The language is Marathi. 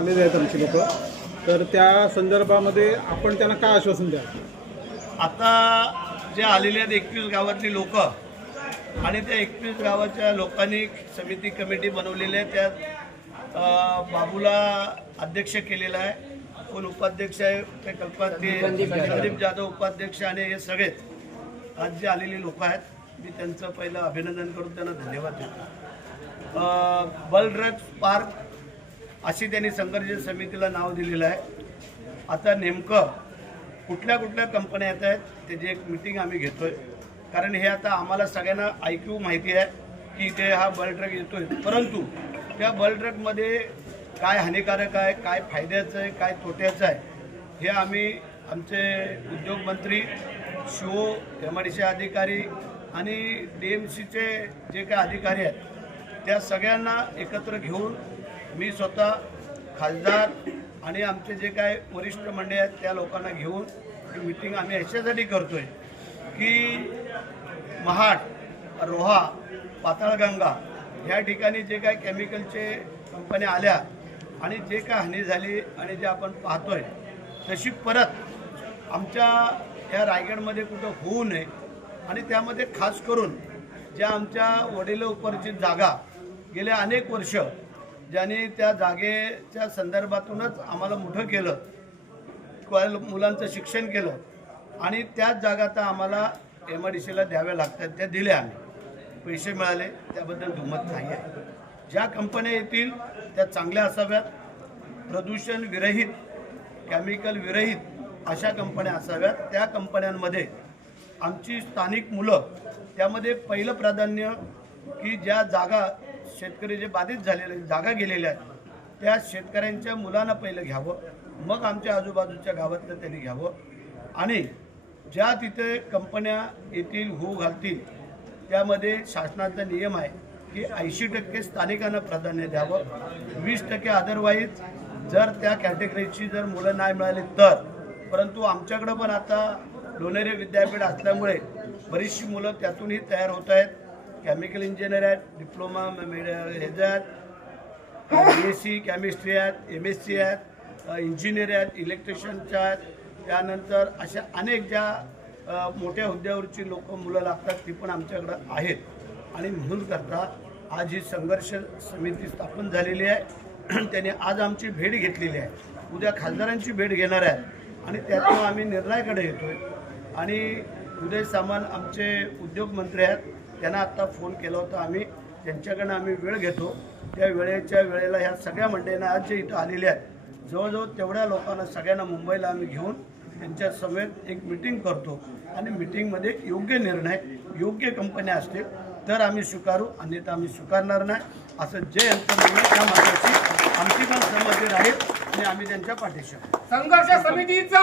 आलेले आहेत आमची लोक, तर त्या संदर्भामध्ये आपण त्यांना काय आश्वासन द्या? आता जे आलेले आहेत 21 गावातली लोक आणि त्या 21 गावाच्या लोकांनी समिती कमिटी बनवलेली आहे. त्यात बाबूला अध्यक्ष केलेला आहे, कोण उपाध्यक्ष आहे ते संदीप जाधव उपाध्यक्ष, आणि हे सगळेच आज जे आलेले लोक आहेत मी त्यांचं पहिलं अभिनंदन करून त्यांना धन्यवाद देतो. बल ड्रग्स पार्क अशी त्यांनी संघर्ष समितीला नाव दिलेलं आहे. आता नेमकं कुठल्या कुठल्या कंपन्या येत आहेत त्याची एक मीटिंग आम्ही घेतोय, कारण हे आता आम्हाला सगळ्यांना ऐकू माहिती आहे की इथे हा बल ड्रग येतोय, परंतु त्या बल ड्रगमध्ये काय हानिकारक आहे, काय फायद्याचं आहे, काय तोट्याचं आहे, हे आम्ही आमचे उद्योगमंत्री, शिओ, MIDC अधिकारी आणि DMCचे जे काही अधिकारी आहेत त्या सगळ्यांना एकत्र घेऊन मी स्वतः, खासदार आणि आमचे जे काय वरिष्ठ मंडळी आहेत त्या लोकांना घेऊन ही मीटिंग आम्ही याच्यासाठी करतोय की महाड, रोहा, पाताळगंगा या ठिकाणी जे काय केमिकलचे कंपन्या आल्या आणि जे काय हानी झाली आणि जे आपण पाहतोय तशी परत आमच्या या रायगडमध्ये कुठं होऊ नये, आणि त्यामध्ये खास करून ज्या आमच्या वडिलोपार्जित जागा गेल्या अनेक वर्ष ज्यांनी त्या जागेच्या संदर्भातूनच आम्हाला मोठं केलं, मुलांचं शिक्षण केलं, आणि त्याच जागा आता आम्हाला MIDCला द्याव्या लागतात, त्या दिल्या आम्ही, पैसे मिळाले, त्याबद्दल दुमत नाही आहे. ज्या कंपन्या येतील त्या चांगल्या असाव्यात, प्रदूषण विरहित, केमिकल विरहित अशा कंपन्या असाव्यात. त्या कंपन्यांमध्ये आमची स्थानिक मुलं, त्यामध्ये पहिलं प्राधान्य की ज्या जागा शेतकरी जे बाधित झालेले जागा गेलेल्या आहेत त्या शेतकऱ्यांच्या मुलांना पहिलं घ्यावं, मग आमच्या आजूबाजूच्या गावातलं त्यांनी घ्यावं, आणि ज्या तिथे कंपन्या येतील, होऊ घालतील, त्यामध्ये शासनाचा नियम आहे की 80% स्थानिकांना प्राधान्य द्यावं, 20% अदरवाईज जर त्या कॅटेगरीची जर मुलं नाही मिळाली तर. परंतु आमच्याकडं पण आता लोणेरे विद्यापीठ असल्यामुळे बरीचशी मुलं त्यातूनही तयार होत आहेत. केमिकल इंजिनियर आहेत, डिप्लोमा ह्याचे आहेत, BSc केमिस्ट्री आहेत, MSc आहेत, इंजिनियर आहेत, इलेक्ट्रिशियनच्या आहेत, त्यानंतर अशा अनेक ज्या मोठ्या हुद्द्यावरची मुलं लागतात ती पण आमच्याकडं आहेत. आणि म्हणून करता आज ही संघर्ष समिती स्थापन झालेली आहे. त्यांनी आज आमची भेट घेतलेली आहे, उद्या खासदारांची भेट घेणार आहे, आणि त्यातून आम्ही निर्णयाकडे येतोय. आणि उदय सामान आमचे उद्योगमंत्री आहेत, त्यांना आत्ता फोन केला होता आम्ही, त्यांच्याकडनं आम्ही वेळ घेतो. त्या वेळेला ह्या सगळ्या मंडळींना आज जे इथं आलेले आहेत जवळजवळ तेवढ्या लोकांना सगळ्यांना मुंबईला आम्ही घेऊन त्यांच्या समेत एक मीटिंग करतो, आणि मीटिंगमध्ये योग्य निर्णय, योग्य कंपन्या असतील तर आम्ही स्वीकारू, अन्यथा आम्ही स्वीकारणार नाही, असं जे यांचं म्हणणं त्या मार्गाची आमची पण सहमती राहील आणि आम्ही त्यांच्या पाठीशी. संघर्ष समितीचा